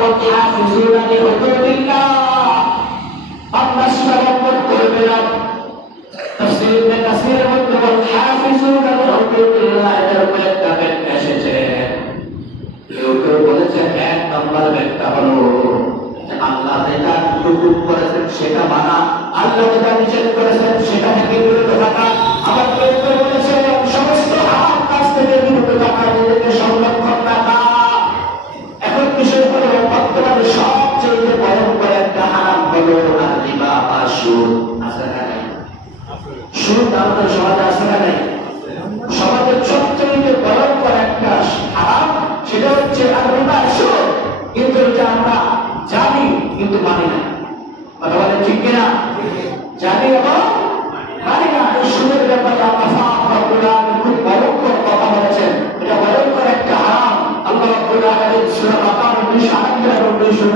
والحافظون لحدود الله الله سبحانه وتعالى تفسير ابن كثير والحافظون لحدود الله এরকম একটা ব্যাখ্যা এসেছে কেউ বলেছে এক নম্বর ব্যাখ্যা হলো আল্লাহ যেটা হুকুম করেছেন সেটা মানা, আল্লাহ যেটা নিষেধ করেছেন সেটা থেকে বিরত থাকা। আবার কেউ বলেছে সমস্ত হারাম কাজ থেকে বিরত থাকা, নিজেকে সংরক্ষণ রাখা। এখন বিষয় হলো বর্তমানে সবচেয়ে ভয়ঙ্কর একটা হারাম হলো রিবা বা সুদ। আছে না নাই? সুদ আমাদের সমাজে আছে না নাই? সমাজের সবচেয়ে ভয়ঙ্কর একটা হারাম সেটা হচ্ছে রিবা সুদ। কিন্তু এটা আমরা জানি কিন্তু মানি না। কথা বলেন ঠিক কিনা? জানি এবং মানি না। এই সুদের ব্যাপারে আল্লাহ খুব ভয়ঙ্কর কথা বলেছেন। এটা ভয়ঙ্কর একটা হারাম। আল্লাহ রাব্বুল আলামিন সূরা বাকারা 19 এবং 19